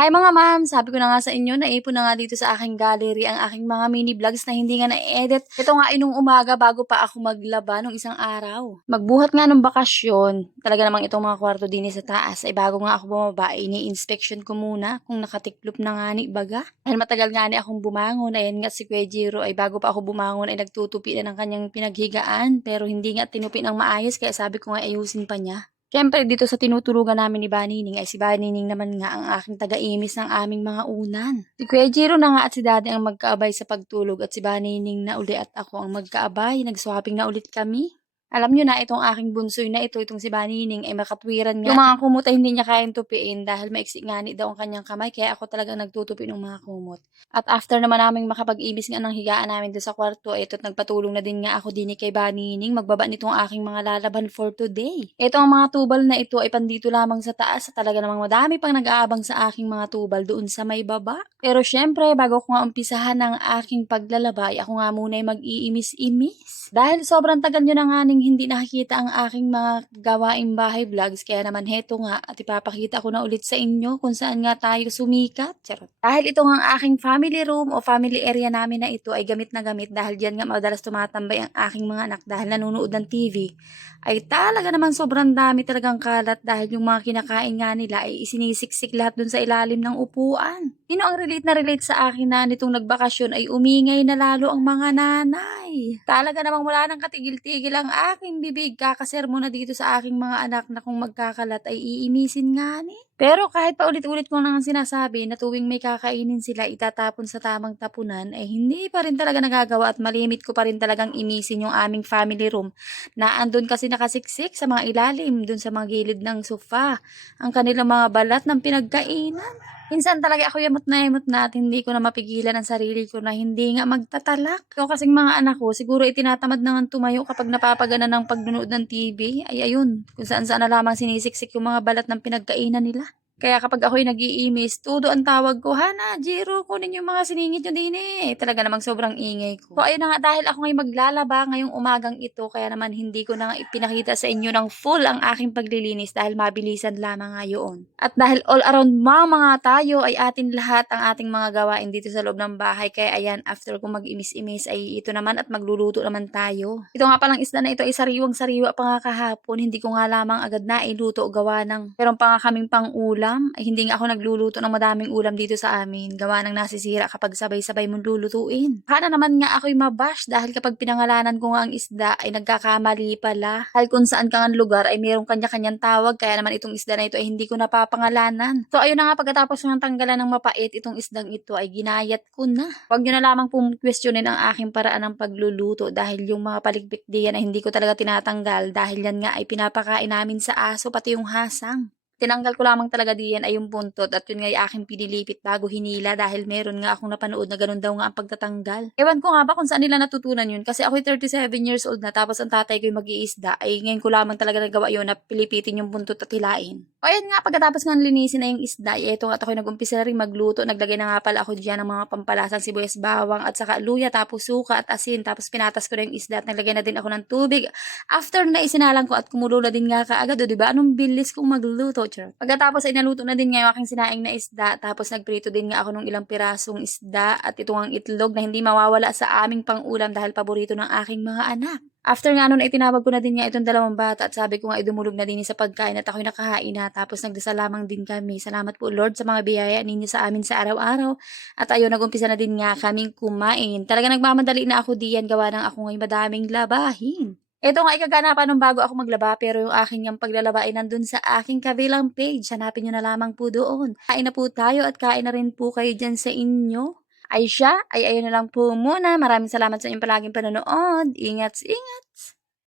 Hi mga ma'am! Sabi ko na nga sa inyo, naipon na nga dito sa aking gallery ang aking mga mini vlogs na hindi nga na-edit. Ito nga ay nung umaga bago pa ako maglaba nung isang araw. Magbuhat nga nung bakasyon, talaga namang itong mga kwarto din sa taas ay bago nga ako bumaba ay ni-inspection ko muna kung nakatiklop na nga ni baga. Dahil matagal nga ni akong bumangon, ayan nga si Kuya Jiro ay bago pa ako bumangon ay nagtutupi na ng kanyang pinaghigaan pero hindi nga tinupi ng maayos kaya sabi ko nga ayusin pa niya. Siyempre dito sa tinutulugan namin ni Banining ay si Banining naman nga ang aking taga-imis ng aming mga unan. Si Kuya Jiro na nga at si Daddy ang magkaabay sa pagtulog at si Banining na uli at ako ang magkaabay. Nag-swapping na ulit kami. Alam nyo na itong aking bunsoy na itong si Banining ay makatwiran nga. Yung mga kumot ay hindi niya kayang tupiin dahil maiksi nga ni daw ang kanyang kamay kaya ako talagang nagtutupi ng mga kumot. At after naman naming makapag-ibis nga ng higaan namin doon sa kwarto, ito't nagpatulong na din nga ako din kay Banining magbaba nitong aking mga lalaban for today. Ito ang mga tubal na ito ay pandito lamang sa taas at talaga namang madami pang nag-aabang sa aking mga tubal doon sa may baba. Pero syempre bago ko nga umpisahan ng aking paglalaba ay ako nga muna ay mag-iimis-imis. Dahil sobrang tagal nyo na nga hindi nakikita ang aking mga gawaing bahay vlogs kaya naman heto nga at ipapakita ko na ulit sa inyo kung saan nga tayo sumikat. Charot. Dahil ito nga ang aking family room o family area namin na ito ay gamit na gamit dahil diyan nga madalas tumatambay ang aking mga anak dahil nanonood ng TV ay talaga naman sobrang dami talagang kalat dahil yung mga kinakain nga nila ay isinisiksik lahat dun sa ilalim ng upuan. Sino ang relate na relate sa akin na nitong nagbakasyon ay umingay na lalo ang mga nanay. Talaga namang wala nang katigil-tigil ang aking bibig kakasermo na dito sa aking mga anak na kung magkakalat ay iimisin nga ni. Pero kahit pa ulit-ulit ko nang sinasabi na tuwing may kakainin sila itatapon sa tamang tapunan ay hindi pa rin talaga nagagawa at malimit ko pa rin talagang imisin yung aming family room na andun kasi nakasiksik sa mga ilalim dun sa mga gilid ng sofa ang kanilang mga balat ng pinagkainan. Minsan talaga ako yamot na at hindi ko na mapigilan ang sarili ko na hindi nga magtatalak. Ikaw kasing mga anak ko, siguro itinatamad na nga tumayo kapag napapagana ng pagnunood ng TV. Ay ayun, kung saan-saan na lamang sinisiksik yung mga balat ng pinagkainan nila. Kaya kapag ako'y nag-iimis, todo ang tawag ko, Hana, Jiro, kunin yung mga siningit nyo din eh. Talaga namang sobrang ingay ko. So ayun na nga, dahil ako ngayon maglalaba ngayong umagang ito, kaya naman hindi ko na nga ipinakita sa inyo ng full ang aking paglilinis dahil mabilisan lamang nga yun. At dahil all around mga tayo ay atin lahat ang ating mga gawain dito sa loob ng bahay. Kaya ayan, after kong mag-imis-imis ay ito naman at magluluto naman tayo. Ito nga palang isda na ito ay sariwang-sariwa pa nga kahapon. Hindi ko nga lamang agad na iluto o gawa ng meron pa nga kaming pang-ulam. Ay hindi nga ako nagluluto ng madaming ulam dito sa amin. Gawa ng nasisira kapag sabay-sabay mong lulutuin. Sana naman nga ako'y mabash dahil kapag pinangalanan ko nga ang isda ay nagkakamali pala. Dahil kung saan ka nga lugar ay mayroong kanya-kanyang tawag kaya naman itong isda na ito ay hindi ko napapangalanan. So ayun na nga pagkatapos ng tanggalan ng mapait itong isdang ito ay ginayat ko na. Huwag nyo na lamang pong questionin ang aking paraan ng pagluluto dahil yung mga paligpik diyan ay hindi ko talaga tinatanggal dahil yan nga ay pinapakain namin sa aso pati yung hasang. Tinanggal ko lamang talaga diyan ay yung buntot at yun nga yung aking pinilipit bago hinila dahil meron nga akong napanood na ganun daw nga ang pagtatanggal. Ewan ko nga ba kung saan nila natutunan yun kasi ako'y 37 years old na tapos ang tatay ko'y mag-iisda ay ngayon ko lamang talaga nagawa yun na pilipitin yung buntot at hilain. O ayan nga pagkatapos nga linisin na yung isda ay eto nga at ako'y nag-umpisa na rin magluto. Naglagay na nga pala ako diyan ng mga pampalasang sibuyas bawang at saka luya tapos suka at asin tapos pinatas ko na yung isda at naglagay na din ako ng tubig. After na isinalang ko at kumulo na din nga kaagad o diba anong bilis kong magluto. Pagkatapos ay naluto na din nga yung aking sinaing na isda tapos nagprito din nga ako ng ilang pirasong isda at ito ang itlog na hindi mawawala sa aming pang-ulam dahil paborito ng aking mga anak. After nga nun ay tinawag ko na din nga itong dalawang bata at sabi ko nga idumulog na din sa pagkain at ako'y nakahain na tapos nagdasal lamang din kami. Salamat po Lord sa mga biyaya ninyo sa amin sa araw-araw at ayun nagumpisa na din nga kaming kumain. Talaga nagmamadali na ako diyan gawa ng ako ngayon madaming labahin. Ito nga ikaganapan nung bago ako maglaba pero yung aking yung paglalaba ay nandun sa aking kabilang page. Hanapin nyo na lamang po doon. Kain na po tayo at kain na rin po kayo dyan sa inyo. Ay siya, ay ayun na lang po muna. Maraming salamat sa inyong palaging panonood. Ingat.